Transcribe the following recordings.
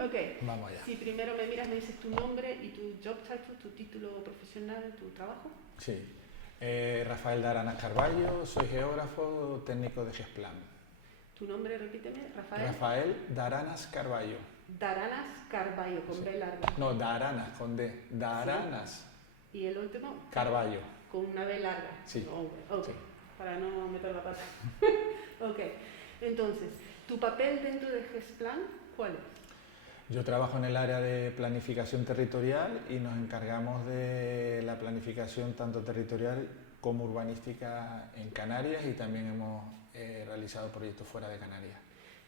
Ok. Vamos allá. Si primero me miras, me dices tu nombre y tu job title, tu título profesional, tu trabajo. Sí. Rafael Daranas Carballo, soy geógrafo técnico de GESPLAN. Tu nombre, repíteme, Rafael. Rafael Daranas Carballo. Daranas Carballo, con Sí. B larga. No, Daranas, con D. Daranas. Sí. Y el último. Carballo. Con una B larga. Sí. Ok, Sí. para no meter la pata. Ok, entonces, ¿tu papel dentro de GESPLAN cuál es? Yo trabajo en el área de planificación territorial y nos encargamos de la planificación tanto territorial como urbanística en Canarias y también hemos realizado proyectos fuera de Canarias.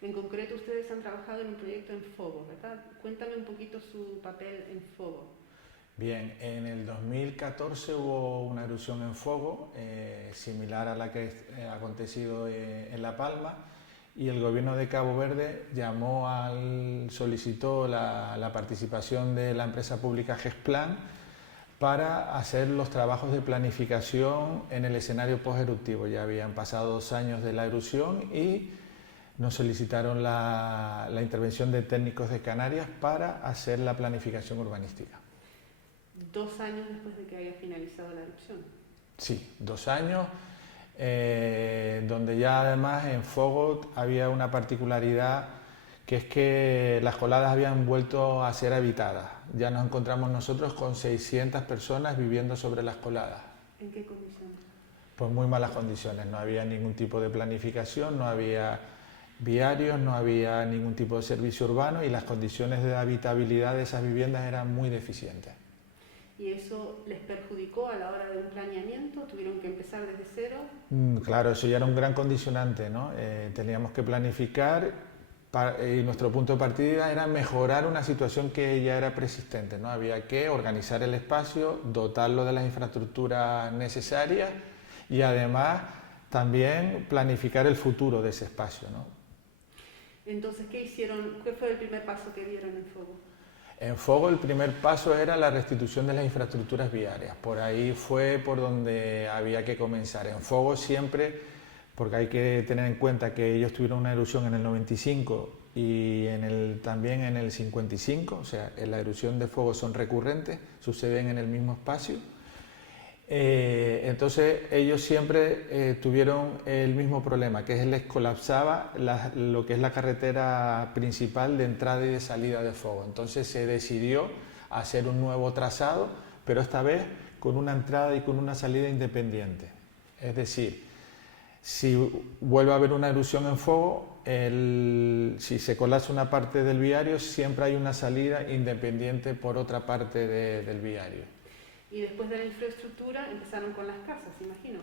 En concreto, ustedes han trabajado en un proyecto en Fogo, ¿verdad? Cuéntame un poquito su papel en Fogo. Bien, en el 2014 hubo una erupción en Fogo, similar a la que ha acontecido en La Palma, y el gobierno de Cabo Verde solicitó la participación de la empresa pública GESPLAN para hacer los trabajos de planificación en el escenario post-eruptivo. Ya habían pasado 2 años de la erupción y nos solicitaron la intervención de técnicos de Canarias para hacer la planificación urbanística. 2 años después de que haya finalizado la erupción. Sí, 2 años, donde ya además en Fogo había una particularidad, que es que las coladas habían vuelto a ser habitadas. Ya nos encontramos nosotros con 600 personas viviendo sobre las coladas. ¿En qué condiciones? Pues muy malas condiciones, no había ningún tipo de planificación, no había viarios, no había ningún tipo de servicio urbano y las condiciones de habitabilidad de esas viviendas eran muy deficientes. ¿Y eso les perjudicó a la hora de un planeamiento? ¿Tuvieron que empezar desde cero? Claro, eso ya era un gran condicionante, ¿no? Teníamos que planificar y nuestro punto de partida era mejorar una situación que ya era preexistente, ¿no? Había que organizar el espacio, dotarlo de las infraestructuras necesarias y además también planificar el futuro de ese espacio, ¿no? Entonces, ¿qué hicieron? ¿Qué fue el primer paso que dieron en Fogo? En Fogo el primer paso era la restitución de las infraestructuras viarias, por ahí fue por donde había que comenzar. En Fogo siempre, porque hay que tener en cuenta que ellos tuvieron una erupción en el 95 y también en el 55, o sea, en la erupción de Fogo son recurrentes, suceden en el mismo espacio. Entonces ellos siempre tuvieron el mismo problema, que les colapsaba lo que es la carretera principal de entrada y de salida de Fogo. Entonces se decidió hacer un nuevo trazado, pero esta vez con una entrada y con una salida independiente. Es decir, si vuelve a haber una erupción en Fogo, si se colapsa una parte del viario, siempre hay una salida independiente por otra parte del viario. Y después de la infraestructura empezaron con las casas, imagino.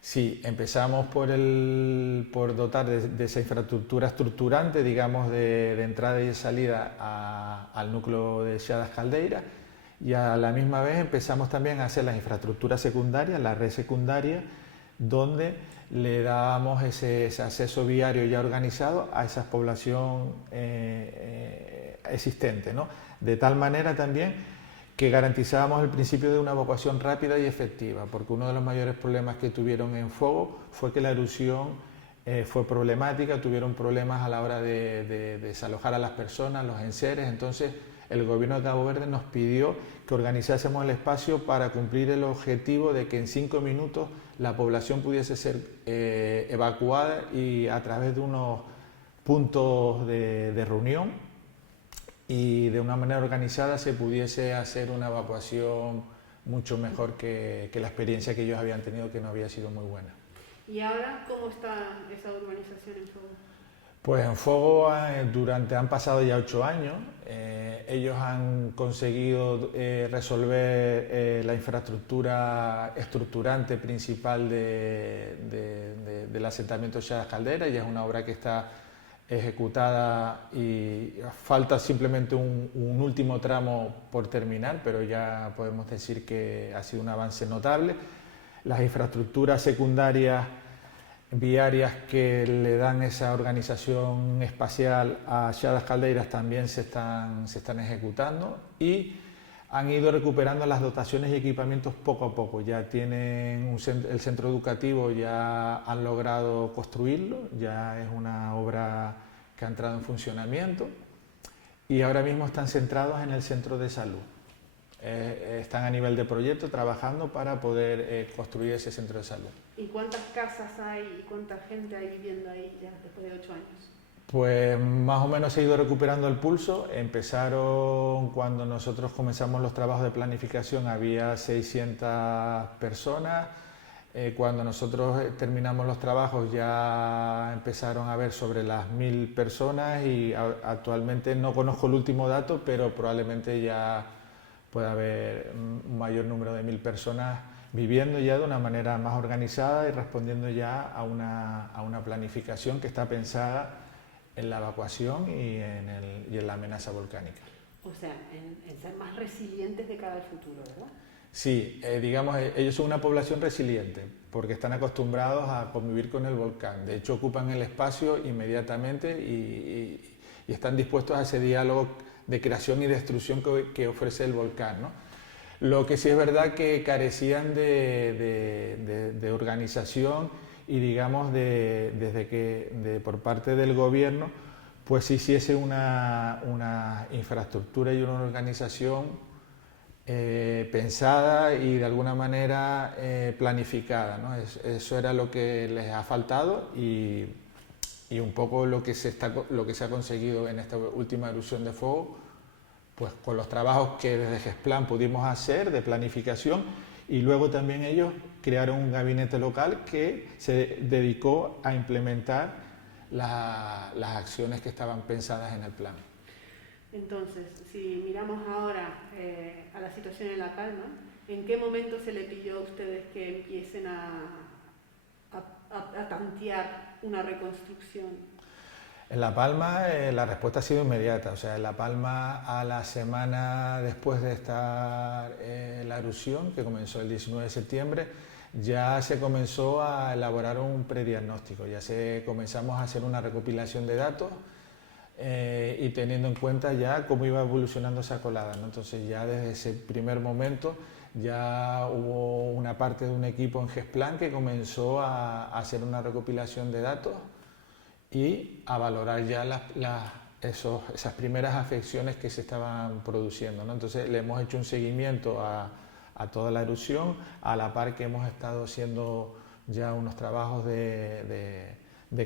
Sí, empezamos por dotar de esa infraestructura estructurante, digamos, de entrada y de salida al núcleo de Xadas Caldeira, y a la misma vez empezamos también a hacer las infraestructuras secundarias, la red secundaria, donde le dábamos ese acceso viario ya organizado a esa población existente, ¿no? De tal manera también que garantizábamos el principio de una evacuación rápida y efectiva, porque uno de los mayores problemas que tuvieron en Fogo fue que la erupción fue problemática, tuvieron problemas a la hora de desalojar a las personas, los enseres. Entonces el gobierno de Cabo Verde nos pidió que organizásemos el espacio para cumplir el objetivo de que en 5 minutos la población pudiese ser evacuada y a través de unos puntos de reunión y de una manera organizada se pudiese hacer una evacuación mucho mejor que la experiencia que ellos habían tenido, que no había sido muy buena. ¿Y ahora cómo está esa urbanización en Fogo? Pues en Fogo han pasado ya 8 años, ellos han conseguido resolver la infraestructura estructurante principal del asentamiento Xadas Caldera, ya es una obra que está ejecutada y falta simplemente un último tramo por terminar, pero ya podemos decir que ha sido un avance notable. Las infraestructuras secundarias viarias que le dan esa organización espacial a Xadas Caldeiras también se están ejecutando y han ido recuperando las dotaciones y equipamientos poco a poco. Ya tienen el centro educativo, ya han logrado construirlo, ya es una obra que ha entrado en funcionamiento y ahora mismo están centrados en el centro de salud. Están a nivel de proyecto trabajando para poder construir ese centro de salud. ¿Y cuántas casas hay y cuánta gente hay viviendo ahí ya después de 8 años? Pues más o menos se ha ido recuperando el pulso. Empezaron cuando nosotros comenzamos los trabajos de planificación, había 600 personas. Cuando nosotros terminamos los trabajos ya empezaron a haber sobre las 1000 personas y actualmente no conozco el último dato, pero probablemente ya puede haber un mayor número de 1000 personas viviendo ya de una manera más organizada y respondiendo ya a una planificación que está pensada en la evacuación y en la amenaza volcánica. O sea, en ser más resilientes de cara al futuro, ¿verdad? Sí, digamos, ellos son una población resiliente porque están acostumbrados a convivir con el volcán. De hecho, ocupan el espacio inmediatamente y están dispuestos a ese diálogo de creación y destrucción que ofrece el volcán, ¿no? Lo que sí es verdad que carecían de organización y, digamos, por parte del gobierno, pues se hiciese una infraestructura y una organización pensada y de alguna manera planificada, ¿no? Eso era lo que les ha faltado y un poco lo que se ha conseguido en esta última erupción de fuego, pues con los trabajos que desde GESPLAN pudimos hacer de planificación, y luego también ellos crearon un gabinete local que se dedicó a implementar las acciones que estaban pensadas en el plan. Entonces, si miramos ahora a la situación en La Palma, ¿en qué momento se le pidió a ustedes que empiecen a tantear una reconstrucción? En La Palma la respuesta ha sido inmediata. O sea, en La Palma, a la semana después de estar la erupción, que comenzó el 19 de septiembre, ya se comenzó a elaborar un prediagnóstico, comenzamos a hacer una recopilación de datos y teniendo en cuenta ya cómo iba evolucionando esa colada, ¿no? Entonces ya desde ese primer momento ya hubo una parte de un equipo en GESPLAN que comenzó a hacer una recopilación de datos y a valorar ya esas primeras afecciones que se estaban produciendo, ¿no? Entonces le hemos hecho un seguimiento a toda la erupción, a la par que hemos estado haciendo ya unos trabajos de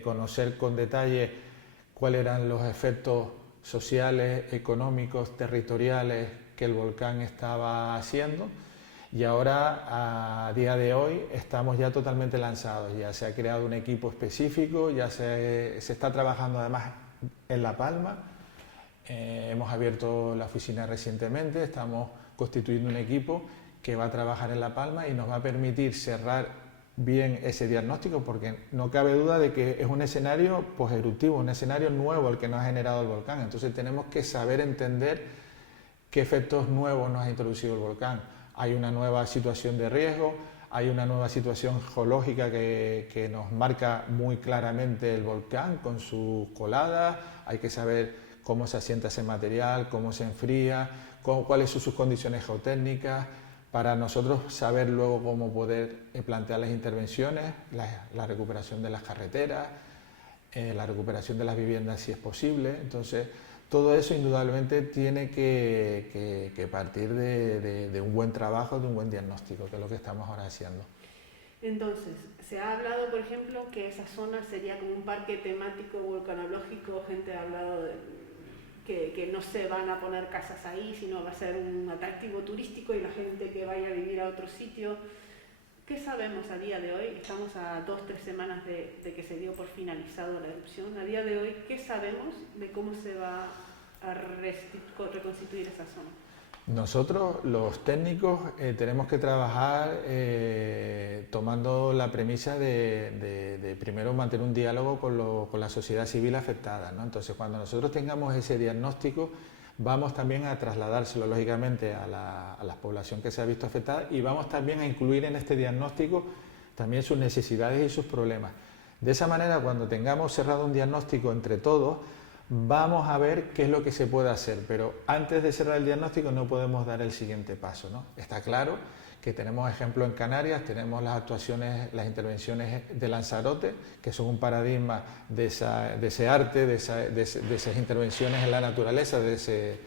conocer con detalle cuáles eran los efectos sociales, económicos, territoriales que el volcán estaba haciendo. Y ahora, a día de hoy, estamos ya totalmente lanzados. Ya se ha creado un equipo específico, ya se está trabajando además en La Palma. Hemos abierto la oficina recientemente, estamos constituyendo un equipo que va a trabajar en La Palma y nos va a permitir cerrar bien ese diagnóstico, porque no cabe duda de que es un escenario poseruptivo, un escenario nuevo el que nos ha generado el volcán. Entonces tenemos que saber entender qué efectos nuevos nos ha introducido el volcán. Hay una nueva situación de riesgo, hay una nueva situación geológica que nos marca muy claramente el volcán con sus coladas, hay que saber cómo se asienta ese material, cómo se enfría, cuáles son sus condiciones geotécnicas, para nosotros saber luego cómo poder plantear las intervenciones, la recuperación de las carreteras, la recuperación de las viviendas si es posible. Entonces, todo eso indudablemente tiene que partir de un buen trabajo, de un buen diagnóstico, que es lo que estamos ahora haciendo. Entonces, se ha hablado, por ejemplo, que esa zona sería como un parque temático volcanológico. Gente ha hablado que no se van a poner casas ahí, sino va a ser un atractivo turístico y la gente que vaya a vivir a otro sitio. ¿Qué sabemos a día de hoy? Estamos a 2-3 semanas de que se dio por finalizado la erupción. A día de hoy, ¿qué sabemos de cómo se va a reconstituir esa zona? Nosotros, los técnicos, tenemos que trabajar tomando la premisa de primero mantener un diálogo con la sociedad civil afectada, ¿no? Entonces, cuando nosotros tengamos ese diagnóstico, vamos también a trasladárselo, lógicamente, a la población que se ha visto afectada, y vamos también a incluir en este diagnóstico también sus necesidades y sus problemas. De esa manera, cuando tengamos cerrado un diagnóstico entre todos, vamos a ver qué es lo que se puede hacer, pero antes de cerrar el diagnóstico no podemos dar el siguiente paso, ¿no? Está claro que tenemos ejemplo en Canarias, tenemos las actuaciones, las intervenciones de Lanzarote, que son un paradigma de ese arte, de esas intervenciones en la naturaleza, de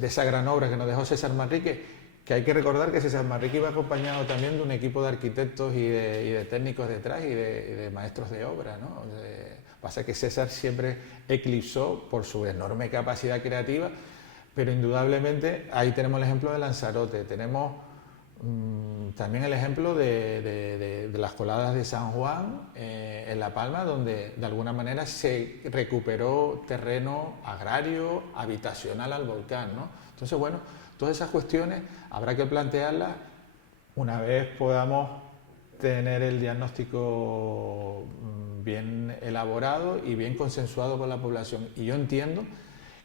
esa gran obra que nos dejó César Manrique, que hay que recordar que César Manrique iba acompañado también de un equipo de arquitectos y de técnicos detrás y de maestros de obra, ¿no? Pasa que César siempre eclipsó por su enorme capacidad creativa, pero indudablemente ahí tenemos el ejemplo de Lanzarote, tenemos también el ejemplo de las coladas de San Juan en La Palma, donde de alguna manera se recuperó terreno agrario, habitacional al volcán, ¿no? Entonces, bueno, todas esas cuestiones habrá que plantearlas una vez podamos tener el diagnóstico bien elaborado y bien consensuado con la población. Y yo entiendo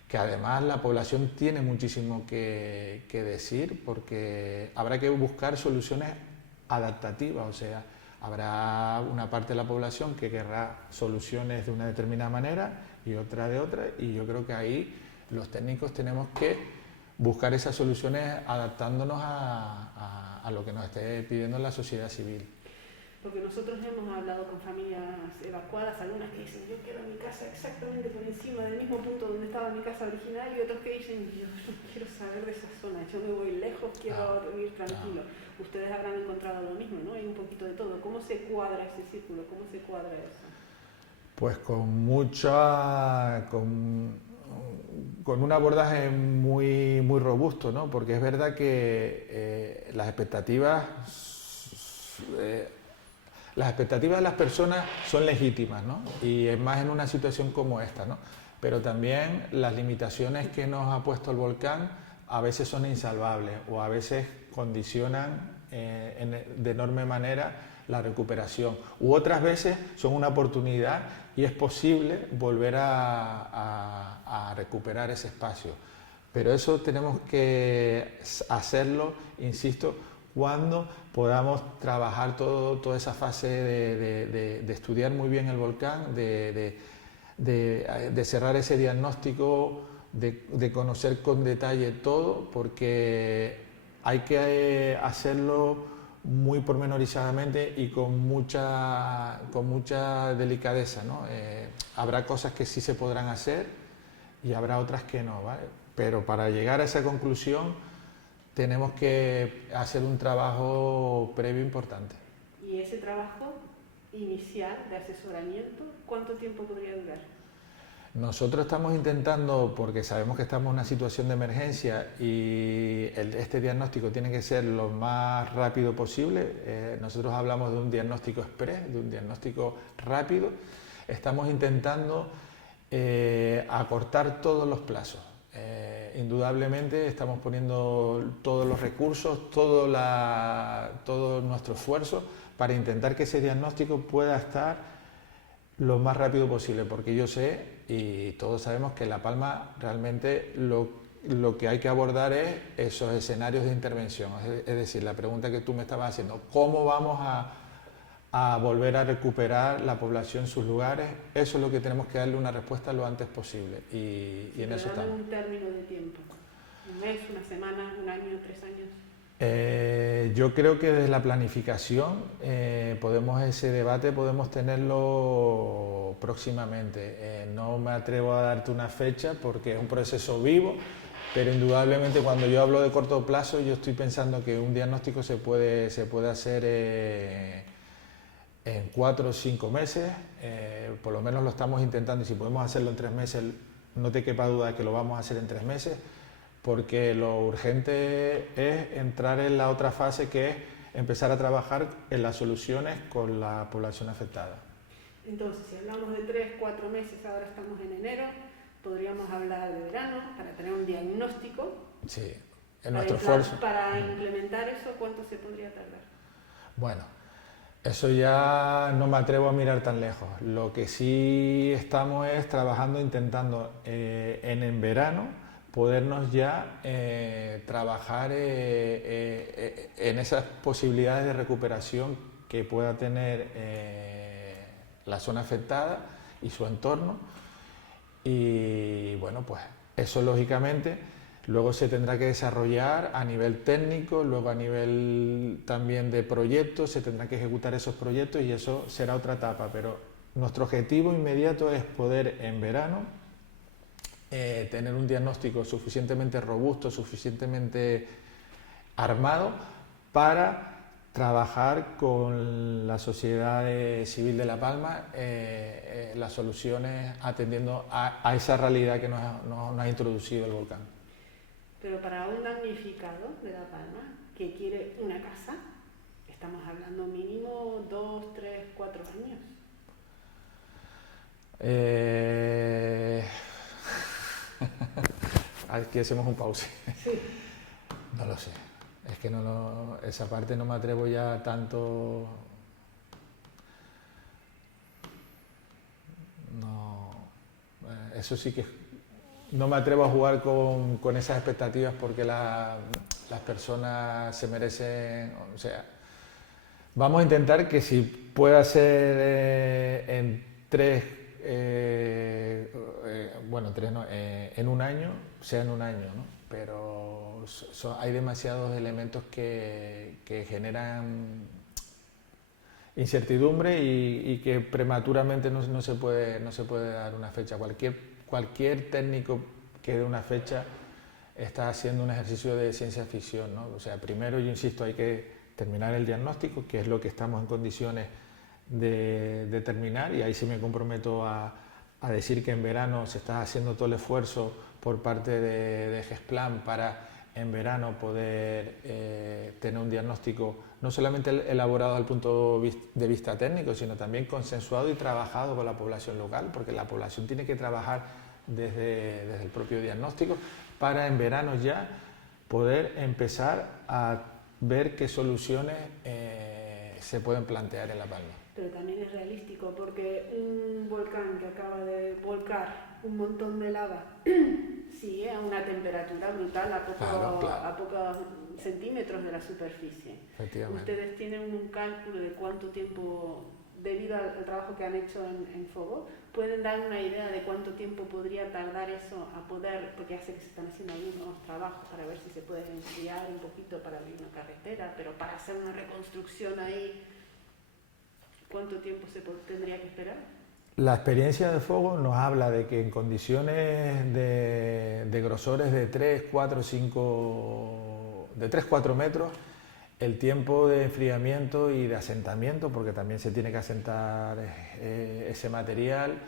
que además la población tiene muchísimo que decir, porque habrá que buscar soluciones adaptativas, o sea, habrá una parte de la población que querrá soluciones de una determinada manera y otra de otra, y yo creo que ahí los técnicos tenemos que buscar esas soluciones adaptándonos a lo que nos esté pidiendo la sociedad civil. Porque nosotros hemos hablado con familias evacuadas, algunas que dicen yo quiero mi casa exactamente por encima del mismo punto donde estaba mi casa original, y otros que dicen yo no quiero saber de esa zona, yo me voy lejos, quiero vivir tranquilo. Ustedes habrán encontrado lo mismo, ¿no? Hay un poquito de todo. ¿Cómo se cuadra ese círculo? ¿Cómo se cuadra eso? Pues con un abordaje muy robusto, ¿no? Porque es verdad que las expectativas de las personas son legítimas, ¿no? Y es más en una situación como esta, ¿no? Pero también las limitaciones que nos ha puesto el volcán a veces son insalvables o a veces condicionan de enorme manera la recuperación. U otras veces son una oportunidad y es posible volver a recuperar ese espacio. Pero eso tenemos que hacerlo, insisto, cuando podamos trabajar toda esa fase de estudiar muy bien el volcán, de cerrar ese diagnóstico, de conocer con detalle todo, porque hay que hacerlo muy pormenorizadamente y con mucha delicadeza, ¿no? Habrá cosas que sí se podrán hacer y habrá otras que no, ¿vale? Pero para llegar a esa conclusión tenemos que hacer un trabajo previo importante. ¿Y ese trabajo inicial de asesoramiento, cuánto tiempo podría durar? Nosotros estamos intentando, porque sabemos que estamos en una situación de emergencia y este diagnóstico tiene que ser lo más rápido posible. Nosotros hablamos de un diagnóstico express, de un diagnóstico rápido. Estamos intentando acortar todos los plazos. Indudablemente estamos poniendo todos los recursos, todo nuestro esfuerzo para intentar que ese diagnóstico pueda estar lo más rápido posible, porque yo sé y todos sabemos que en La Palma realmente lo que hay que abordar es esos escenarios de intervención, es decir, la pregunta que tú me estabas haciendo, ¿cómo vamos a volver a recuperar la población sus lugares? Eso es lo que tenemos que darle una respuesta lo antes posible y en eso estamos. ¿Un término de tiempo? ¿Un mes, una semana, un año, 3 años? Yo creo que desde la planificación ese debate podemos tenerlo próximamente. No me atrevo a darte una fecha porque es un proceso vivo, pero indudablemente cuando yo hablo de corto plazo yo estoy pensando que un diagnóstico se puede hacer en 4 o 5 meses, por lo menos lo estamos intentando, y si podemos hacerlo en 3 meses, no te quepa duda de que lo vamos a hacer en 3 meses, porque lo urgente es entrar en la otra fase, que es empezar a trabajar en las soluciones con la población afectada. Entonces, si hablamos de 3 o 4 meses, ahora estamos en enero, podríamos hablar de verano para tener un diagnóstico. Sí, en nuestro esfuerzo. Para implementar eso, ¿cuánto se podría tardar? Bueno, eso ya no me atrevo a mirar tan lejos. Lo que sí estamos es trabajando, intentando en verano podernos ya trabajar en esas posibilidades de recuperación que pueda tener la zona afectada y su entorno. Y bueno, pues eso lógicamente Luego se tendrá que desarrollar a nivel técnico, luego a nivel también de proyectos, se tendrán que ejecutar esos proyectos y eso será otra etapa, pero nuestro objetivo inmediato es poder en verano tener un diagnóstico suficientemente robusto, suficientemente armado para trabajar con la sociedad civil de La Palma las soluciones atendiendo a esa realidad que nos ha introducido el volcán. Pero para un damnificado de La Palma que quiere una casa, estamos hablando mínimo 2, 3, 4 años. Aquí hacemos un pause. Sí. No lo sé. Es que esa parte no me atrevo ya tanto. No. Eso sí que no me atrevo a jugar con esas expectativas porque las personas se merecen. O sea, vamos a intentar que si pueda ser en en un año, sea en un año, ¿no? Pero hay demasiados elementos que generan incertidumbre y que prematuramente no se puede dar una fecha. Cualquier técnico que dé una fecha está haciendo un ejercicio de ciencia ficción, ¿no? O sea, primero, yo insisto, hay que terminar el diagnóstico, que es lo que estamos en condiciones de terminar, y ahí sí me comprometo a decir que en verano se está haciendo todo el esfuerzo por parte de GESPLAN para en verano poder tener un diagnóstico no solamente elaborado desde el punto de vista técnico, sino también consensuado y trabajado con la población local, porque la población tiene que trabajar desde el propio diagnóstico para en verano ya poder empezar a ver qué soluciones se pueden plantear en La Palma. Pero también es realístico porque un volcán que acaba de volcar un montón de lava sigue a una temperatura brutal a pocos centímetros de la superficie. Ustedes tienen un cálculo de cuánto tiempo, debido al trabajo que han hecho en Fogo, pueden dar una idea de cuánto tiempo podría tardar eso a poder, porque hace que se están haciendo algunos trabajos para ver si se puede enfriar un poquito para abrir una carretera, pero para hacer una reconstrucción ahí, ¿cuánto tiempo se tendría que esperar? La experiencia de Fogo nos habla de que en condiciones de grosores de 3, 4, 5, de 3, 4 metros, el tiempo de enfriamiento y de asentamiento, porque también se tiene que asentar ese material,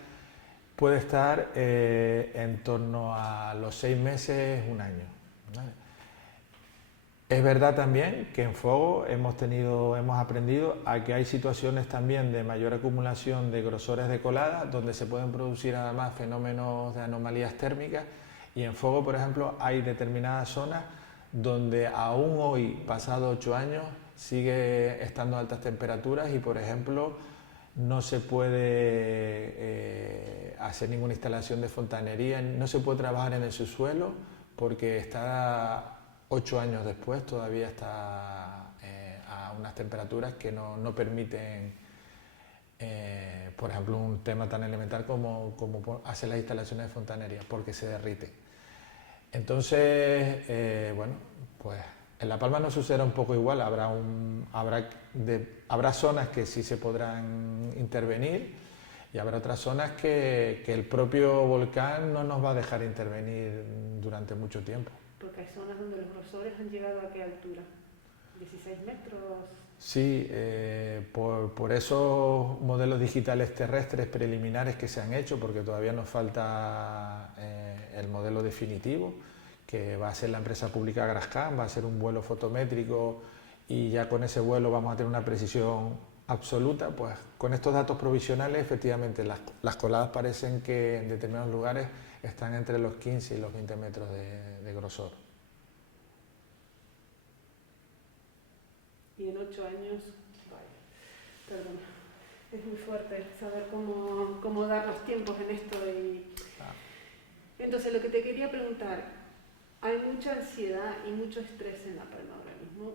puede estar en torno a los 6 meses, un año, ¿vale? Es verdad también que en Fogo hemos aprendido a que hay situaciones también de mayor acumulación de grosores de colada, donde se pueden producir además fenómenos de anomalías térmicas, y en Fogo, por ejemplo, hay determinadas zonas donde aún hoy, pasados 8 años, sigue estando a altas temperaturas y, por ejemplo, no se puede hacer ninguna instalación de fontanería, no se puede trabajar en el subsuelo porque está 8 años después, todavía está a unas temperaturas que no permiten, por ejemplo, un tema tan elemental como hacer las instalaciones de fontanería, porque se derrite. Entonces, pues en La Palma no sucederá un poco igual, habrá zonas que sí se podrán intervenir y habrá otras zonas que el propio volcán no nos va a dejar intervenir durante mucho tiempo. Porque hay zonas donde los grosores han llegado a qué altura, 16 metros. Sí, por esos modelos digitales terrestres preliminares que se han hecho, porque todavía nos falta el modelo definitivo, que va a ser la empresa pública Grascam, va a ser un vuelo fotométrico y ya con ese vuelo vamos a tener una precisión absoluta. Pues con estos datos provisionales, efectivamente, las coladas parecen que en determinados lugares están entre los 15 y los 20 metros de grosor. Y en 8 años, perdón, es muy fuerte saber cómo dar los tiempos en esto. Entonces, lo que te quería preguntar, hay mucha ansiedad y mucho estrés en La Palma ahora mismo,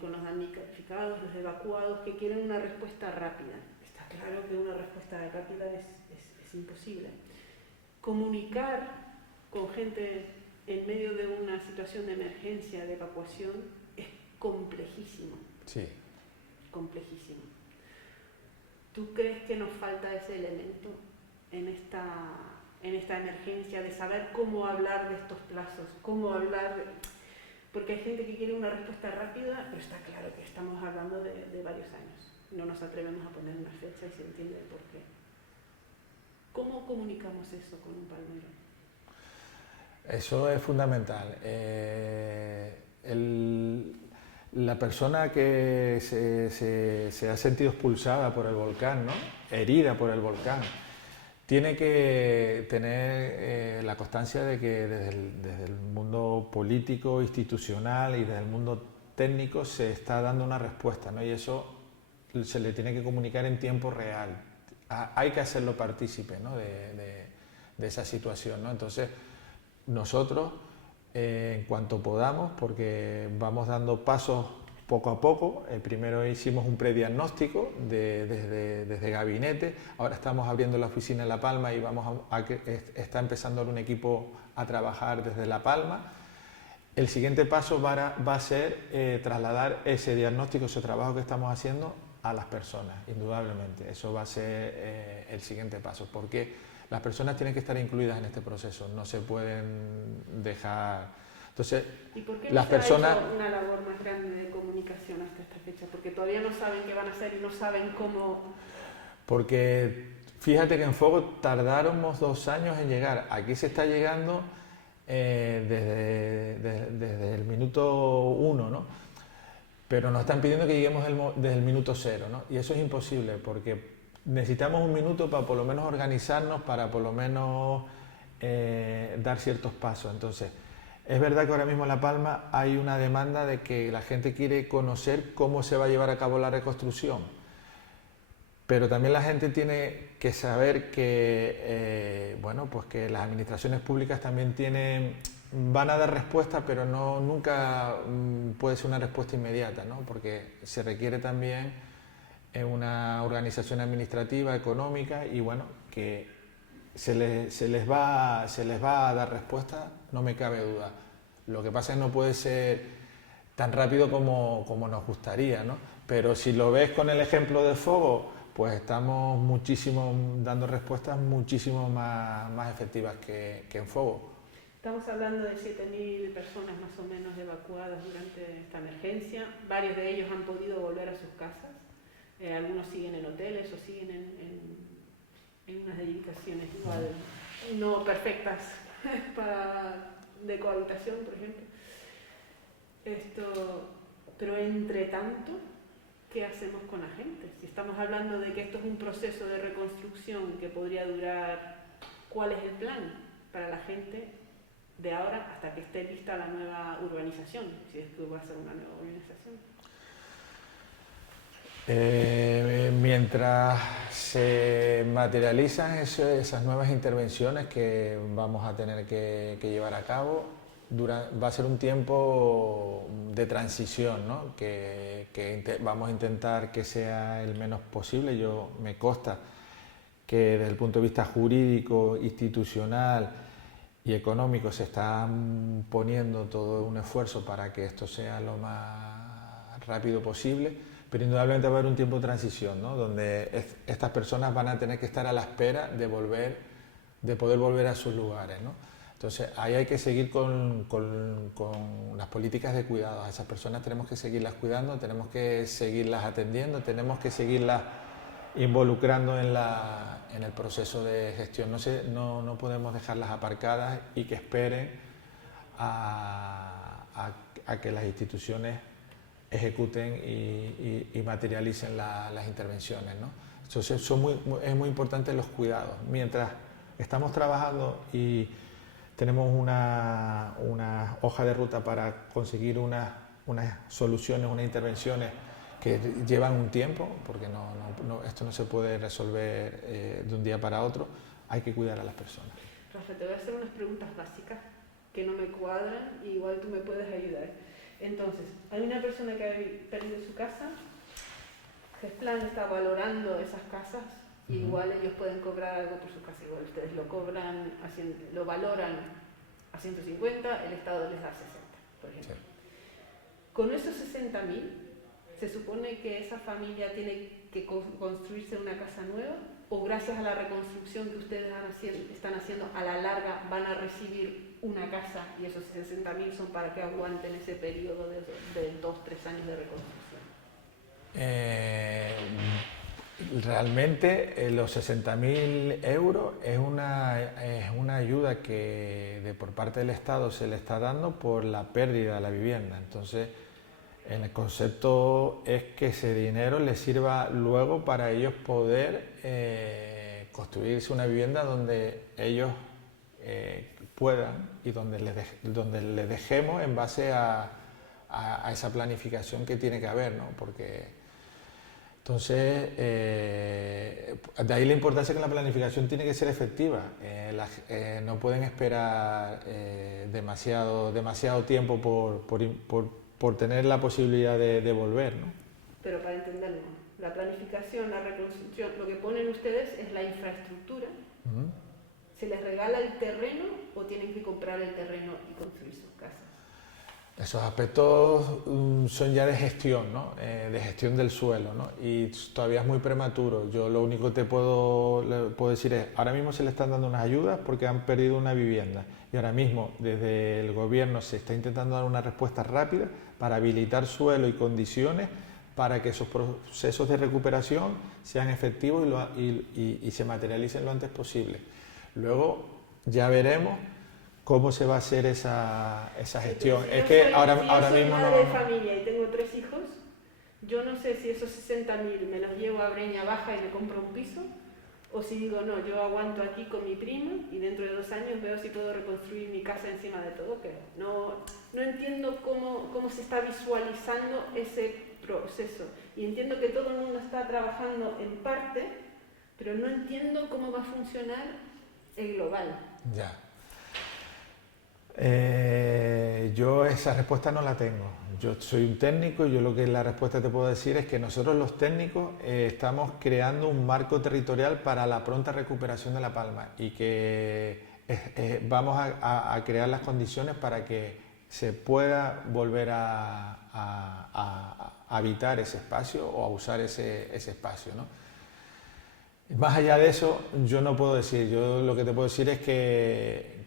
con los damnificados, los evacuados, que quieren una respuesta rápida. Está claro que una respuesta rápida es imposible. Comunicar con gente en medio de una situación de emergencia, de evacuación, es complejísimo. Sí. Complejísimo. ¿Tú crees que nos falta ese elemento en esta emergencia de saber cómo hablar de estos plazos? Cómo hablar porque hay gente que quiere una respuesta rápida, pero está claro que estamos hablando de varios años. No nos atrevemos a poner una fecha y se entiende por qué. ¿Cómo comunicamos eso con un palmero? Eso es fundamental. La persona que se ha sentido expulsada por el volcán, ¿no? Herida por el volcán, tiene que tener la constancia de que desde el mundo político, institucional y desde el mundo técnico se está dando una respuesta, ¿no? Y eso se le tiene que comunicar en tiempo real. Hay que hacerlo partícipe, ¿no? de esa situación, ¿no? Entonces, nosotros, en cuanto podamos, porque vamos dando pasos poco a poco, primero hicimos un prediagnóstico desde gabinete, ahora estamos abriendo la oficina en La Palma y está empezando un equipo a trabajar desde La Palma. El siguiente paso va a ser trasladar ese diagnóstico, ese trabajo que estamos haciendo a las personas, indudablemente. Eso va a ser el siguiente paso, porque las personas tienen que estar incluidas en este proceso, no se pueden dejar. Entonces, ¿y por qué las personas ha hecho una labor más grande de comunicación hasta esta fecha? Porque todavía no saben qué van a hacer y no saben cómo. Porque fíjate que en Fuego tardáramos 2 años en llegar. Aquí se está llegando desde el minuto 1, ¿no? Pero nos están pidiendo que lleguemos desde el minuto 0, ¿no? Y eso es imposible porque necesitamos un minuto para por lo menos organizarnos, para por lo menos dar ciertos pasos. Entonces, es verdad que ahora mismo en La Palma hay una demanda de que la gente quiere conocer cómo se va a llevar a cabo la reconstrucción, pero también la gente tiene que saber que, bueno, pues que las administraciones públicas también van a dar respuesta, pero nunca puede ser una respuesta inmediata, ¿no? Porque se requiere también una organización administrativa, económica, y bueno, que se les va a dar respuesta, no me cabe duda. Lo que pasa es que no puede ser tan rápido como nos gustaría, ¿no? Pero si lo ves con el ejemplo de Fogo, pues estamos dando respuestas muchísimo más efectivas que en Fogo. Estamos hablando de 7.000 personas más o menos evacuadas durante esta emergencia. Varios de ellos han podido volver a sus casas. Algunos siguen en hoteles o siguen en unas edificaciones igual no perfectas de cohabitación, por ejemplo. Pero entre tanto, ¿qué hacemos con la gente? Si estamos hablando de que esto es un proceso de reconstrucción que podría durar, ¿cuál es el plan para la gente de ahora hasta que esté lista la nueva urbanización? Si es que va a ser una nueva urbanización. Mientras se materializan esas nuevas intervenciones que vamos a tener que llevar a cabo, va a ser un tiempo de transición, ¿no? que vamos a intentar que sea el menos posible. Me consta que desde el punto de vista jurídico, institucional y económico se está poniendo todo un esfuerzo para que esto sea lo más rápido posible, pero indudablemente va a haber un tiempo de transición, ¿no? Donde estas personas van a tener que estar a la espera de poder volver a sus lugares, ¿no? Entonces, ahí hay que seguir con las políticas de cuidado. A esas personas tenemos que seguirlas cuidando, tenemos que seguirlas atendiendo, tenemos que seguirlas involucrando en el proceso de gestión. No podemos dejarlas aparcadas y que esperen a que las instituciones ejecuten y materialicen las intervenciones, ¿no? Entonces, es muy importante los cuidados. Mientras estamos trabajando y tenemos una hoja de ruta para conseguir unas soluciones, unas intervenciones que llevan un tiempo, porque esto no se puede resolver de un día para otro, hay que cuidar a las personas. Rafa, te voy a hacer unas preguntas básicas que no me cuadran y igual tú me puedes ayudar. Entonces, hay una persona que ha perdido su casa, Gesplan está valorando esas casas, igual ellos pueden cobrar algo por su casa, igual ustedes lo cobran, lo valoran a 150, el Estado les da 60, por ejemplo. Sí. Con esos 60.000, ¿se supone que esa familia tiene que construirse una casa nueva? ¿O gracias a la reconstrucción que ustedes están haciendo, a la larga van a recibir una casa y esos 60.000 son para que aguanten ese periodo de 2-3 años de reconstrucción? Realmente los 60.000 euros es una ayuda que por parte del Estado se le está dando por la pérdida de la vivienda. Entonces, el concepto es que ese dinero les sirva luego para ellos poder construirse una vivienda donde ellos puedan y donde les dejemos en base a esa planificación que tiene que haber, ¿no? Porque entonces, de ahí la importancia que la planificación tiene que ser efectiva. No pueden esperar demasiado tiempo por tener la posibilidad de volver, ¿no? Pero para entenderlo, la planificación, la reconstrucción, lo que ponen ustedes es la infraestructura. ¿Se les regala el terreno o tienen que comprar el terreno y construir sus casas? Esos aspectos son ya de gestión, ¿no? De gestión del suelo, ¿no? Y todavía es muy prematuro. Yo lo único que le puedo decir es, ahora mismo se le están dando unas ayudas porque han perdido una vivienda y ahora mismo desde el gobierno se está intentando dar una respuesta rápida para habilitar suelo y condiciones para que esos procesos de recuperación sean efectivos y se materialicen lo antes posible. Luego ya veremos cómo se va a hacer esa gestión. Es que ahora mismo no... de familia y tengo 3 hijos, yo no sé si esos 60.000 me los llevo a Breña Baja y me compro un piso, o si digo, no, yo aguanto aquí con mi prima y dentro de 2 años veo si puedo reconstruir mi casa encima de todo, que no entiendo cómo se está visualizando ese proceso. Y entiendo que todo el mundo está trabajando en parte, pero no entiendo cómo va a funcionar el global. Ya. Yo esa respuesta no la tengo. Yo soy un técnico y yo lo que la respuesta te puedo decir es que nosotros los técnicos estamos creando un marco territorial para la pronta recuperación de La Palma y que vamos a crear las condiciones para que se pueda volver a habitar ese espacio o a usar ese espacio, ¿no? Más allá de eso, yo no puedo decir. Yo lo que te puedo decir es que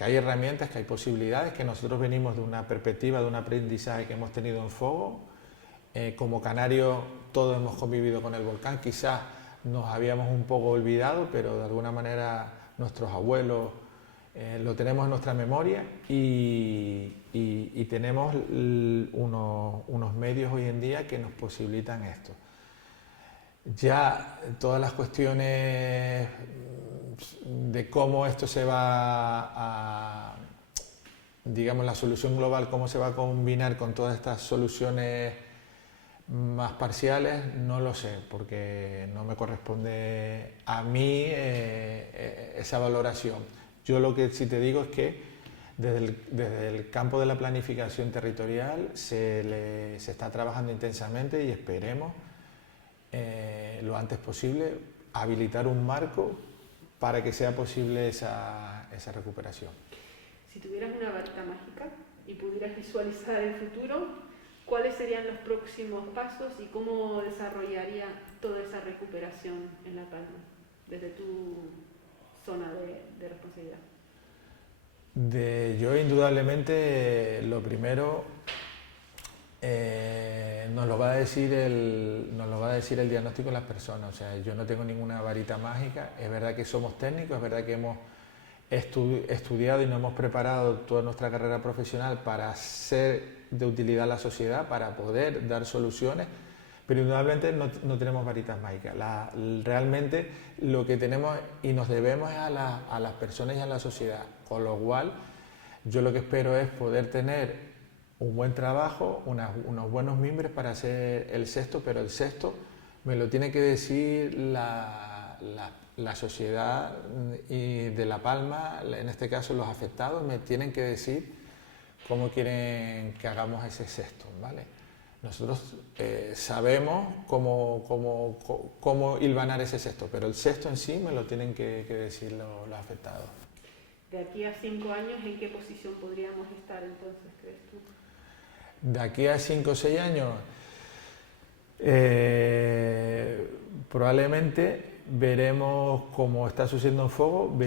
hay herramientas, que hay posibilidades, que nosotros venimos de una perspectiva, de un aprendizaje que hemos tenido en Fogo. Como canarios todos hemos convivido con el volcán, quizás nos habíamos un poco olvidado, pero de alguna manera nuestros abuelos lo tenemos en nuestra memoria y tenemos unos medios hoy en día que nos posibilitan esto. Ya todas las cuestiones de cómo esto se va digamos, la solución global, cómo se va a combinar con todas estas soluciones más parciales, no lo sé, porque no me corresponde a mí esa valoración. Yo lo que sí te digo es que desde el campo de la planificación territorial se está trabajando intensamente y esperemos lo antes posible habilitar un marco para que sea posible esa recuperación. Si tuvieras una varita mágica y pudieras visualizar el futuro, ¿cuáles serían los próximos pasos y cómo desarrollaría toda esa recuperación en La Palma desde tu zona de responsabilidad? Yo indudablemente lo primero nos lo va a decir el diagnóstico de las personas. O sea, yo no tengo ninguna varita mágica. Es verdad que somos técnicos, es verdad que hemos estudiado y nos hemos preparado toda nuestra carrera profesional para ser de utilidad a la sociedad, para poder dar soluciones, pero indudablemente no tenemos varitas mágicas. Realmente lo que tenemos y nos debemos es a las personas y a la sociedad, con lo cual yo lo que espero es poder tener un buen trabajo, unos buenos mimbres para hacer el sexto, pero el sexto me lo tiene que decir la sociedad y de La Palma, en este caso los afectados, me tienen que decir cómo quieren que hagamos ese sexto, ¿vale? Nosotros sabemos cómo hilvanar ese sexto, pero el sexto en sí me lo tienen que decir los afectados. De aquí a 5 años, ¿en qué posición podríamos estar entonces, crees tú? De aquí a 5 o 6 años, probablemente veremos, como está sucediendo en Fogo,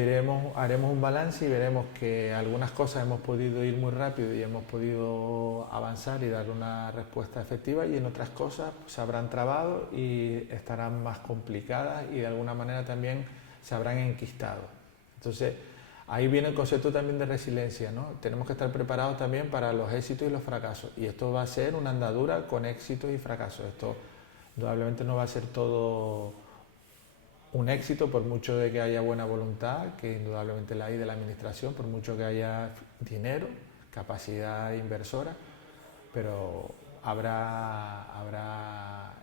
haremos un balance y veremos que algunas cosas hemos podido ir muy rápido y hemos podido avanzar y dar una respuesta efectiva, y en otras cosas se habrán trabado y estarán más complicadas y de alguna manera también se habrán enquistado. Entonces, ahí viene el concepto también de resiliencia, ¿no? Tenemos que estar preparados también para los éxitos y los fracasos, y esto va a ser una andadura con éxitos y fracasos. Esto indudablemente no va a ser todo un éxito, por mucho de que haya buena voluntad, que indudablemente la hay de la administración, por mucho que haya dinero, capacidad inversora, pero habrá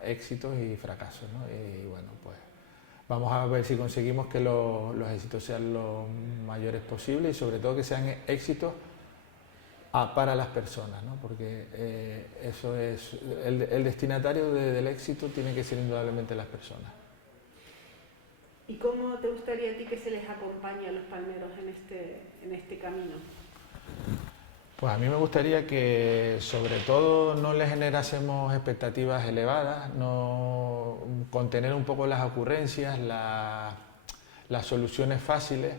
éxitos y fracasos, ¿no? Y bueno, pues vamos a ver si conseguimos que los éxitos sean los mayores posibles y sobre todo que sean éxitos para las personas, ¿no? Porque eso es el destinatario del éxito, tiene que ser indudablemente las personas. ¿Y cómo te gustaría a ti que se les acompañe a los palmeros en este camino? Pues a mí me gustaría que sobre todo no les generásemos expectativas elevadas, no contener un poco las ocurrencias, las soluciones fáciles,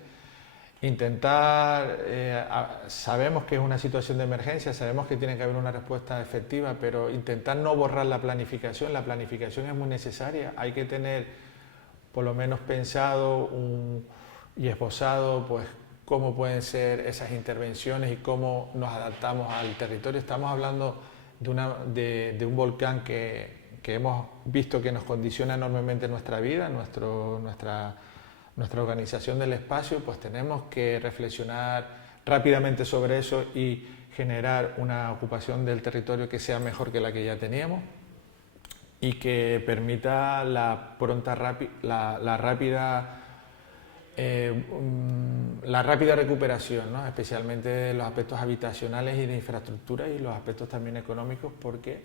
intentar, sabemos que es una situación de emergencia, sabemos que tiene que haber una respuesta efectiva, pero intentar no borrar la planificación es muy necesaria, hay que tener por lo menos pensado y esbozado pues cómo pueden ser esas intervenciones y cómo nos adaptamos al territorio. Estamos hablando de un volcán que hemos visto que nos condiciona enormemente nuestra vida, nuestra organización del espacio, pues tenemos que reflexionar rápidamente sobre eso y generar una ocupación del territorio que sea mejor que la que ya teníamos y que permita la rápida recuperación, ¿no? Especialmente de los aspectos habitacionales y de infraestructura y los aspectos también económicos, porque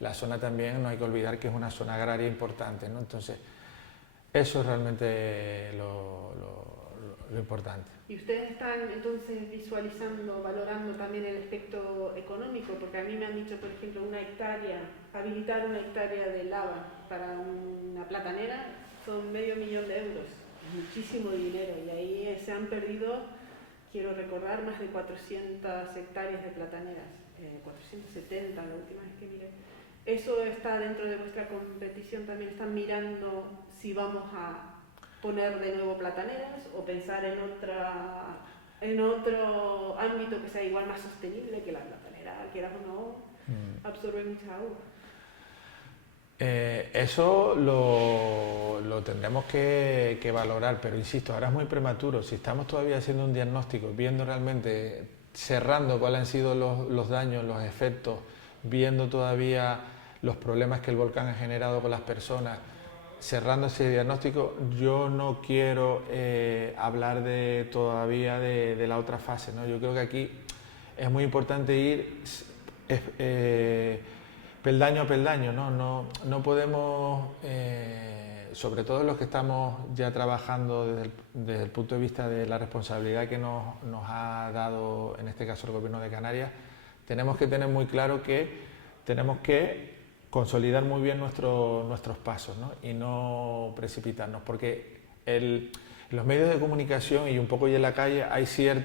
la zona también no hay que olvidar que es una zona agraria importante, ¿no? Entonces, eso es realmente lo importante. ¿Y ustedes están entonces visualizando, valorando también el aspecto económico? Porque a mí me han dicho, por ejemplo, habilitar una hectárea de lava para una platanera son $500.000 euros, muchísimo dinero, y ahí se han perdido, quiero recordar, más de 400 hectáreas de plataneras, 470 la última vez que miré. ¿Eso está dentro de vuestra competición? ¿También están mirando si vamos a poner de nuevo plataneras o pensar en otro ámbito que sea igual más sostenible que la platanera, quieras o no, absorbe mucha agua? Eso lo tendremos que valorar, pero insisto, ahora es muy prematuro. Si estamos todavía haciendo un diagnóstico, viendo realmente, cerrando cuáles han sido los daños, los efectos, viendo todavía los problemas que el volcán ha generado con las personas, cerrando ese diagnóstico, yo no quiero hablar todavía de la otra fase, ¿no? Yo creo que aquí es muy importante ir peldaño a peldaño, ¿no? No podemos, sobre todo los que estamos ya trabajando desde el punto de vista de la responsabilidad que nos ha dado, en este caso el Gobierno de Canarias, tenemos que tener muy claro que tenemos que consolidar muy bien nuestros pasos, ¿no? Y no precipitarnos, porque en los medios de comunicación y un poco ya en la calle hay se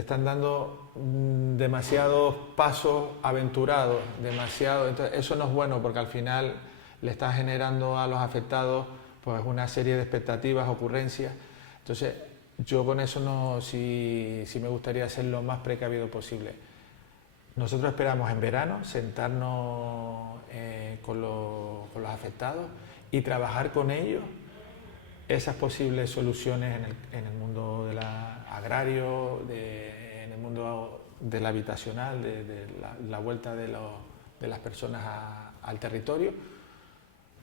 están dando demasiados pasos aventurados, entonces eso no es bueno, porque al final le está generando a los afectados pues una serie de expectativas, ocurrencias. Entonces yo con eso sí me gustaría ser lo más precavido posible. Nosotros esperamos en verano sentarnos con los afectados y trabajar con ellos esas posibles soluciones en el mundo agrario, en el mundo del habitacional, de la vuelta de las personas al territorio,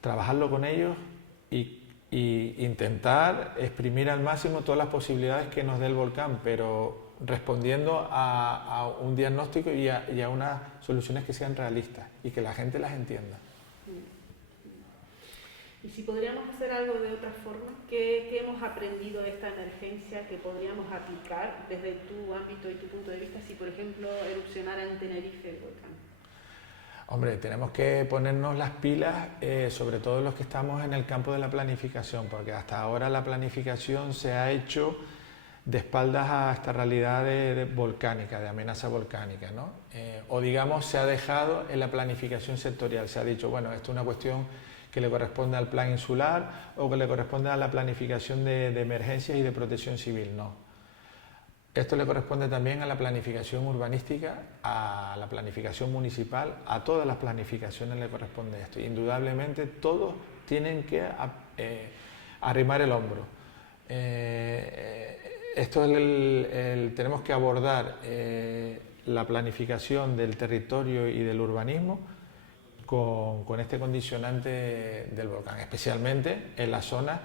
trabajarlo con ellos y intentar exprimir al máximo todas las posibilidades que nos dé el volcán, pero respondiendo a un diagnóstico y a unas soluciones que sean realistas y que la gente las entienda. Y si podríamos hacer algo de otra forma, ¿qué hemos aprendido de esta emergencia que podríamos aplicar desde tu ámbito y tu punto de vista si, por ejemplo, erupcionara en Tenerife el volcán? Hombre, tenemos que ponernos las pilas, sobre todo los que estamos en el campo de la planificación, porque hasta ahora la planificación se ha hecho de espaldas a esta realidad volcánica, de amenaza volcánica, ¿no? O digamos, se ha dejado en la planificación sectorial, se ha dicho, bueno, esto es una cuestión que le corresponde al plan insular o que le corresponde a la planificación de emergencias y de protección civil, no. Esto le corresponde también a la planificación urbanística, a la planificación municipal, a todas las planificaciones le corresponde esto. Indudablemente todos tienen que arrimar el hombro. Tenemos que abordar la planificación del territorio y del urbanismo con este condicionante del volcán, especialmente en las zonas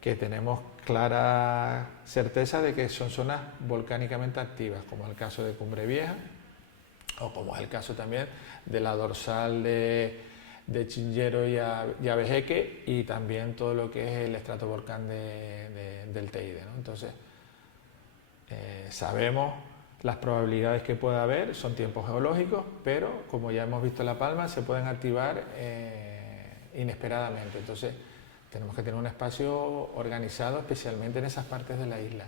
que tenemos clara certeza de que son zonas volcánicamente activas, como el caso de Cumbre Vieja o como es el caso también de la dorsal de Chingero y Abejeque y también todo lo que es el estratovolcán del Teide, ¿no? Entonces, sabemos las probabilidades que pueda haber, son tiempos geológicos, pero como ya hemos visto en La Palma, se pueden activar inesperadamente. Entonces, tenemos que tener un espacio organizado, especialmente en esas partes de la isla.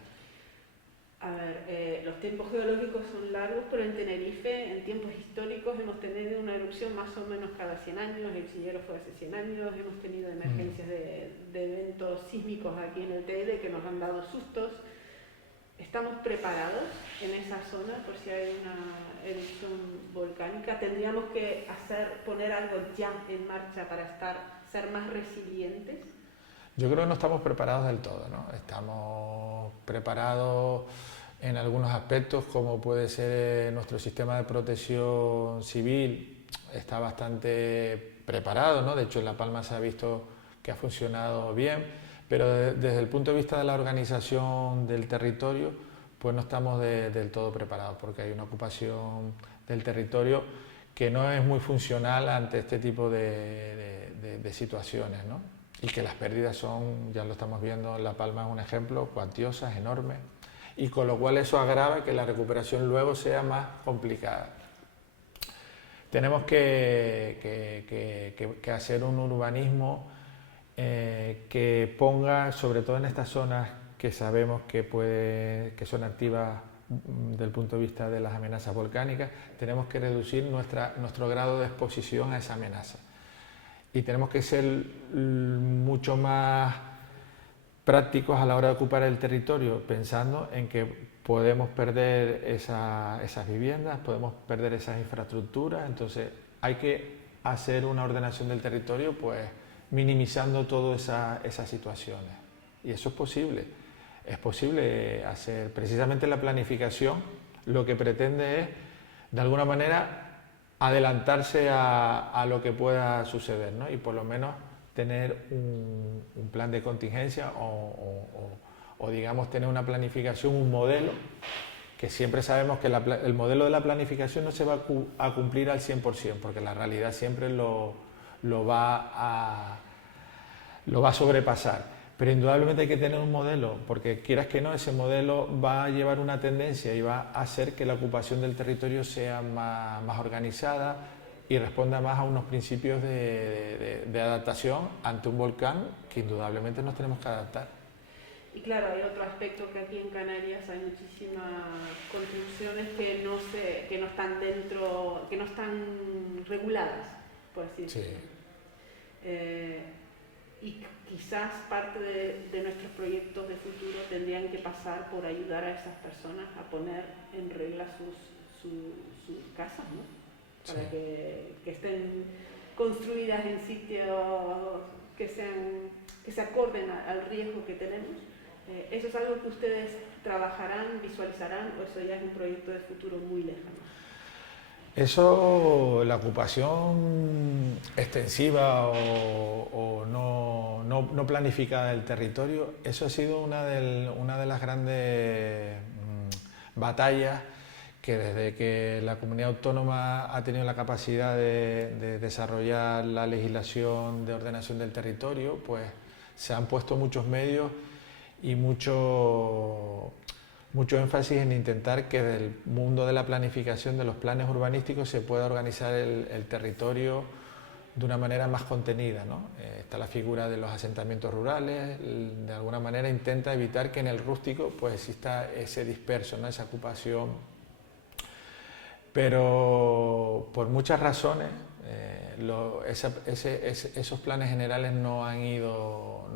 A ver, los tiempos geológicos son largos, pero en Tenerife, en tiempos históricos, hemos tenido una erupción más o menos cada 100 años, el Chillero fue hace 100 años, hemos tenido emergencias de eventos sísmicos aquí en el Teide que nos han dado sustos. ¿Estamos preparados en esa zona por si hay una erupción volcánica? ¿Tendríamos que poner algo ya en marcha para ser más resilientes? Yo creo que no estamos preparados del todo, ¿no? Estamos preparados en algunos aspectos, como puede ser nuestro sistema de protección civil, está bastante preparado, ¿no? De hecho, en La Palma se ha visto que ha funcionado bien, pero desde el punto de vista de la organización del territorio, pues no estamos del todo preparados, porque hay una ocupación del territorio que no es muy funcional ante este tipo de situaciones, ¿no? Y que las pérdidas son, ya lo estamos viendo en La Palma, es un ejemplo, cuantiosas, enormes, y con lo cual eso agrava que la recuperación luego sea más complicada. Tenemos que hacer un urbanismo que ponga, sobre todo en estas zonas que sabemos que son activas del punto de vista de las amenazas volcánicas, tenemos que reducir nuestro grado de exposición a esa amenaza. Y tenemos que ser mucho más prácticos a la hora de ocupar el territorio, pensando en que podemos perder esas viviendas, podemos perder esas infraestructuras, entonces hay que hacer una ordenación del territorio pues minimizando todas esas situaciones. Y eso es posible hacer. Precisamente la planificación lo que pretende es, de alguna manera, adelantarse a lo que pueda suceder, ¿no? Y por lo menos tener un plan de contingencia o digamos tener una planificación, un modelo, que siempre sabemos que el modelo de la planificación no se va a cumplir al 100%, porque la realidad siempre lo va a sobrepasar. Pero indudablemente hay que tener un modelo, porque quieras que no, ese modelo va a llevar una tendencia y va a hacer que la ocupación del territorio sea más organizada y responda más a unos principios de adaptación ante un volcán que indudablemente nos tenemos que adaptar. Y claro, hay otro aspecto, que aquí en Canarias hay muchísimas construcciones que no están dentro, que no están reguladas, por así decirlo. Sí. Y quizás parte de nuestros proyectos de futuro tendrían que pasar por ayudar a esas personas a poner en regla sus casas, ¿no? Para sí. que estén construidas en sitios que se acorden al riesgo que tenemos. ¿Eso es algo que ustedes trabajarán, visualizarán, o eso ya es un proyecto de futuro muy lejano? Eso, la ocupación extensiva o no planificada del territorio, eso ha sido una de las grandes batallas que desde que la comunidad autónoma ha tenido la capacidad de desarrollar la legislación de ordenación del territorio, pues se han puesto muchos medios y mucho énfasis en intentar que desde el mundo de la planificación de los planes urbanísticos se pueda organizar el territorio de una manera más contenida, ¿no? Está la figura de los asentamientos rurales, de alguna manera intenta evitar que en el rústico pues exista ese disperso, ¿no? Esa ocupación, pero por muchas razones esos planes generales no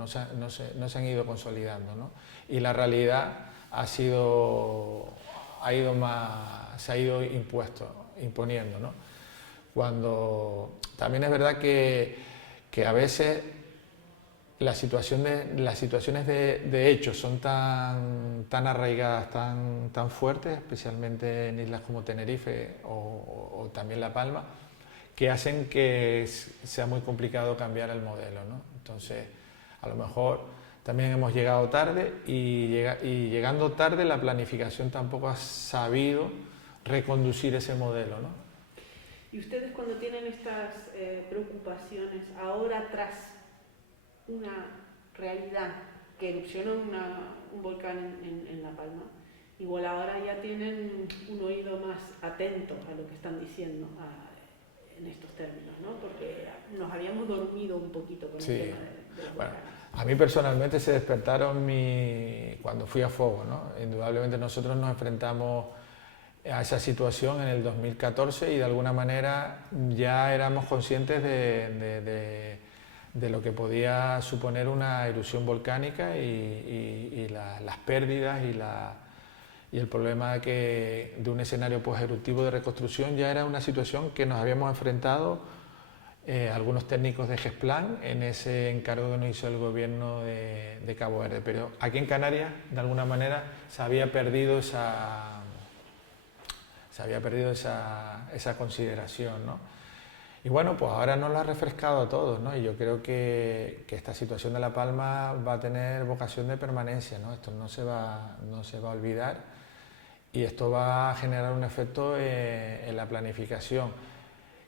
se han ido consolidando, ¿no? Y la realidad se ha ido imponiendo, ¿no? Cuando también es verdad que a veces las situaciones de hecho son tan arraigadas, tan fuertes, especialmente en islas como Tenerife o también La Palma, que hacen que sea muy complicado cambiar el modelo, ¿no? Entonces, a lo mejor también hemos llegado tarde y llegando tarde la planificación tampoco ha sabido reconducir ese modelo, ¿no? Y ustedes cuando tienen estas preocupaciones, ahora tras una realidad que erupcionó un volcán en La Palma, igual ahora ya tienen un oído más atento a lo que están diciendo en estos términos, ¿no? Porque nos habíamos dormido un poquito con el tema de los volcanes. A mí personalmente se despertaron cuando fui a Fogo, ¿no? Indudablemente nosotros nos enfrentamos a esa situación en el 2014 y de alguna manera ya éramos conscientes de lo que podía suponer una erupción volcánica y las pérdidas y el problema de un escenario post-eruptivo de reconstrucción. Ya era una situación que nos habíamos enfrentado algunos técnicos de GESPLAN en ese encargo que nos hizo el gobierno de Cabo Verde, pero aquí en Canarias de alguna manera se había perdido esa consideración, ¿no? Y bueno, pues ahora nos lo ha refrescado a todos, ¿no? Y yo creo que esta situación de La Palma va a tener vocación de permanencia, ¿no? Esto no se va a olvidar y esto va a generar un efecto en la planificación.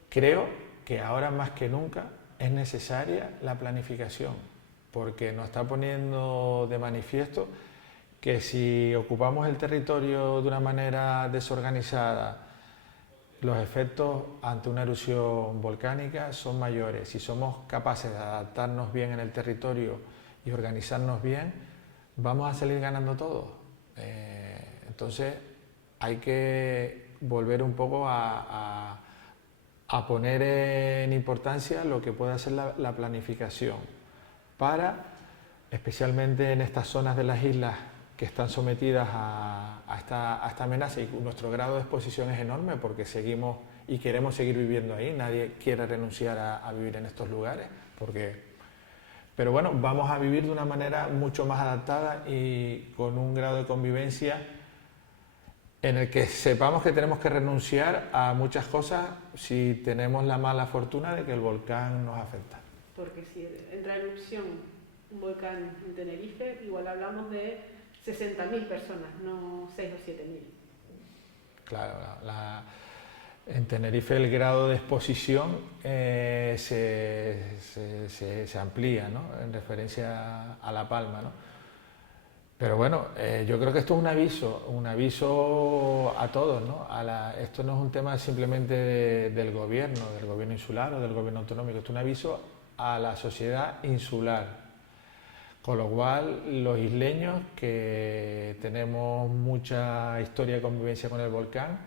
Creo que ahora más que nunca es necesaria la planificación, porque nos está poniendo de manifiesto que si ocupamos el territorio de una manera desorganizada, los efectos ante una erupción volcánica son mayores. Si somos capaces de adaptarnos bien en el territorio y organizarnos bien, vamos a salir ganando todos. Entonces hay que volver un poco a poner en importancia lo que puede ser la planificación para, especialmente en estas zonas de las islas que están sometidas a esta amenaza, y nuestro grado de exposición es enorme porque seguimos y queremos seguir viviendo ahí, nadie quiere renunciar a vivir en estos lugares, pero bueno, vamos a vivir de una manera mucho más adaptada y con un grado de convivencia en el que sepamos que tenemos que renunciar a muchas cosas si tenemos la mala fortuna de que el volcán nos afecta. Porque si entra en erupción un volcán en Tenerife, igual hablamos de 60.000 personas, no 6 o 7.000. Claro, en Tenerife el grado de exposición se amplía, ¿no? En referencia a La Palma, ¿no? Pero bueno, yo creo que esto es un aviso a todos, ¿no? Esto no es un tema simplemente del gobierno insular o del gobierno autonómico, esto es un aviso a la sociedad insular. Con lo cual, los isleños que tenemos mucha historia de convivencia con el volcán,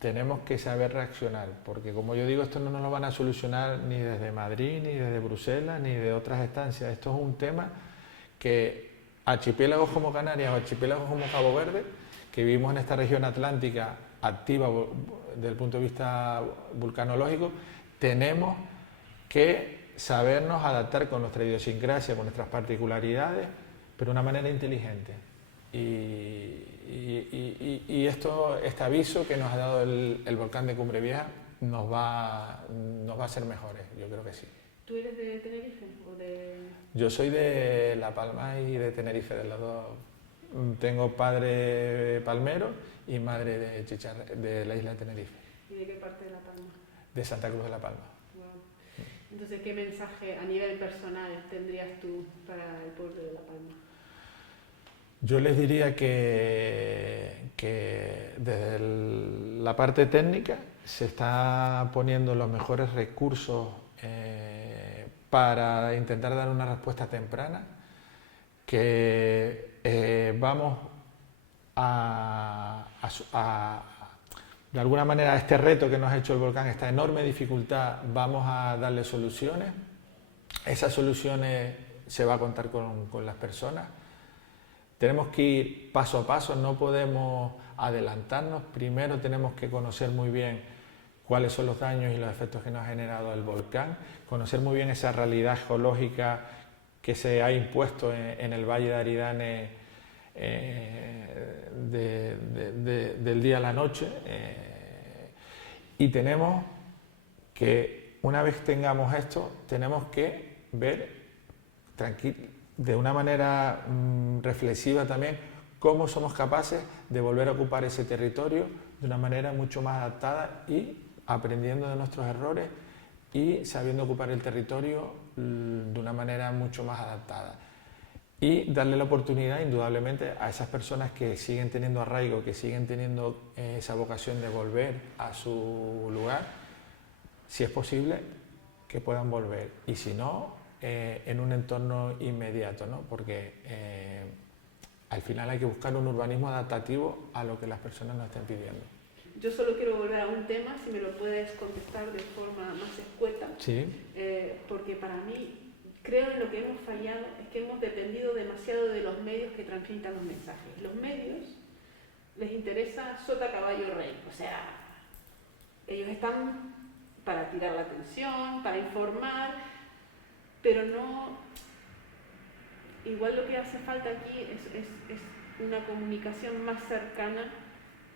tenemos que saber reaccionar, porque como yo digo, esto no nos lo van a solucionar ni desde Madrid, ni desde Bruselas, ni de otras estancias. Esto es un tema que archipiélagos como Canarias o archipiélagos como Cabo Verde, que vivimos en esta región atlántica activa desde el punto de vista vulcanológico, tenemos que sabernos adaptar con nuestra idiosincrasia, con nuestras particularidades, pero de una manera inteligente. Y este aviso que nos ha dado el volcán de Cumbre Vieja nos va a hacer mejores, yo creo que sí. ¿Tú eres de Tenerife o de...? Yo soy de La Palma y de Tenerife, de las dos tengo padre palmero y madre de la isla de Tenerife. ¿Y de qué parte de La Palma? De Santa Cruz de La Palma. Wow. Entonces, ¿qué mensaje a nivel personal tendrías tú para el pueblo de La Palma? Yo les diría que desde la parte técnica se está poniendo los mejores recursos para intentar dar una respuesta temprana, que vamos de alguna manera a este reto que nos ha hecho el volcán, esta enorme dificultad, vamos a darle soluciones. Esas soluciones se va a contar con las personas. Tenemos que ir paso a paso, no podemos adelantarnos. Primero tenemos que conocer muy bien cuáles son los daños y los efectos que nos ha generado el volcán, conocer muy bien esa realidad geológica que se ha impuesto en el Valle de Aridane del día a la noche, y tenemos que, una vez tengamos esto, tenemos que ver de una manera reflexiva también cómo somos capaces de volver a ocupar ese territorio de una manera mucho más adaptada y aprendiendo de nuestros errores y sabiendo ocupar el territorio de una manera mucho más adaptada. Y darle la oportunidad, indudablemente, a esas personas que siguen teniendo arraigo, que siguen teniendo esa vocación de volver a su lugar, si es posible, que puedan volver. Y si no, en un entorno inmediato, ¿no? Porque al final hay que buscar un urbanismo adaptativo a lo que las personas nos estén pidiendo. Yo solo quiero volver a un tema, si me lo puedes contestar de forma más escueta, sí. Porque para mí creo en lo que hemos fallado es que hemos dependido demasiado de los medios que transmitan los mensajes. Los medios les interesa sota, caballo, rey, o sea, ellos están para tirar la atención, para informar, pero no, igual lo que hace falta aquí es una comunicación más cercana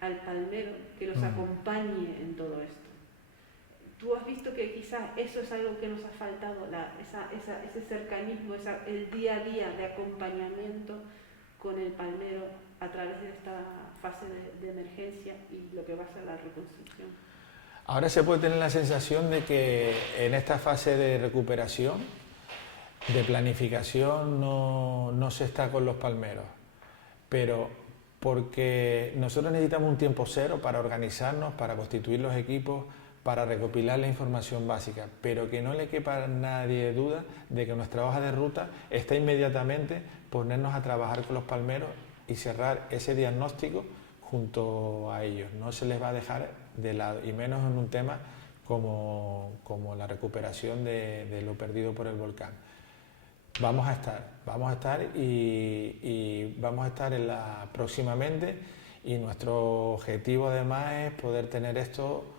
al palmero, que los acompañe en todo esto. ¿Tú has visto que quizás eso es algo que nos ha faltado, ese cercanismo, el día a día de acompañamiento con el palmero a través de esta fase de emergencia y lo que va a ser la reconstrucción? Ahora se puede tener la sensación de que en esta fase de recuperación, de planificación, no se está con los palmeros, pero porque nosotros necesitamos un tiempo cero para organizarnos, para constituir los equipos, para recopilar la información básica, pero que no le quepa a nadie duda de que nuestra hoja de ruta está inmediatamente ponernos a trabajar con los palmeros y cerrar ese diagnóstico junto a ellos. No se les va a dejar de lado, y menos en un tema como la recuperación de lo perdido por el volcán. Vamos a estar y vamos a estar próximamente, y nuestro objetivo además es poder tener esto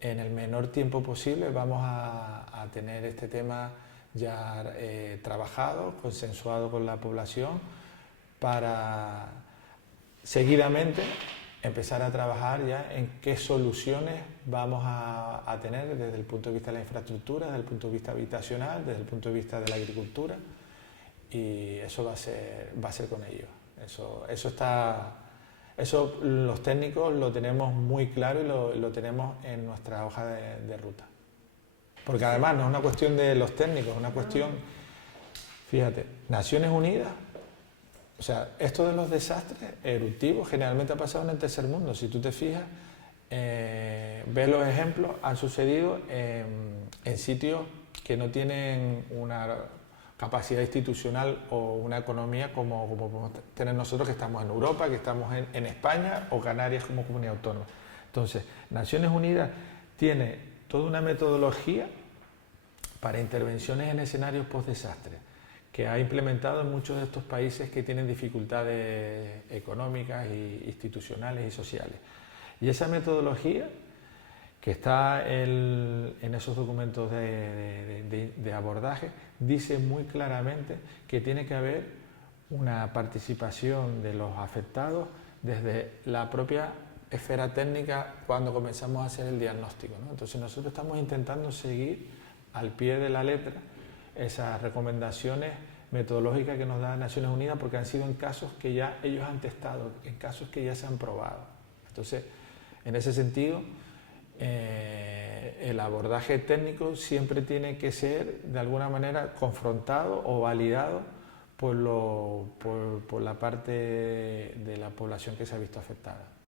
en el menor tiempo posible. Vamos a tener este tema ya trabajado, consensuado con la población, para seguidamente empezar a trabajar ya en qué soluciones vamos a tener desde el punto de vista de la infraestructura, desde el punto de vista habitacional, desde el punto de vista de la agricultura, y eso va a ser con ellos. Eso los técnicos lo tenemos muy claro y lo tenemos en nuestra hoja de ruta. Porque además no es una cuestión de los técnicos, es una cuestión, fíjate, Naciones Unidas, o sea, esto de los desastres eruptivos generalmente ha pasado en el tercer mundo. Si tú te fijas, ves los ejemplos, han sucedido en sitios que no tienen una capacidad institucional o una economía como podemos tener nosotros, que estamos en Europa, que estamos en España, o Canarias como comunidad autónoma. Entonces, Naciones Unidas tiene toda una metodología para intervenciones en escenarios post-desastre, que ha implementado en muchos de estos países que tienen dificultades económicas, institucionales y sociales. Y esa metodología, que está en esos documentos de abordaje, dice muy claramente que tiene que haber una participación de los afectados desde la propia esfera técnica cuando comenzamos a hacer el diagnóstico, ¿no? Entonces nosotros estamos intentando seguir al pie de la letra esas recomendaciones metodológica que nos da Naciones Unidas, porque han sido en casos que ya ellos han testado, en casos que ya se han probado. Entonces, en ese sentido, el abordaje técnico siempre tiene que ser de alguna manera confrontado o validado por la parte de la población que se ha visto afectada.